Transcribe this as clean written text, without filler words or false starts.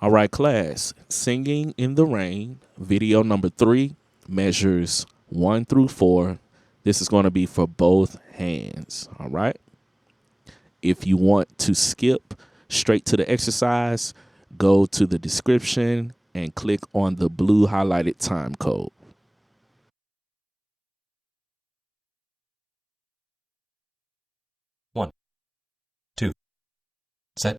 All right, class. Singing in the Rain, video number 3, measures 1 through 4. This is going to be for both hands. All right. If you want to skip straight to the exercise, go to the description and click on the blue highlighted time code. One, two, set.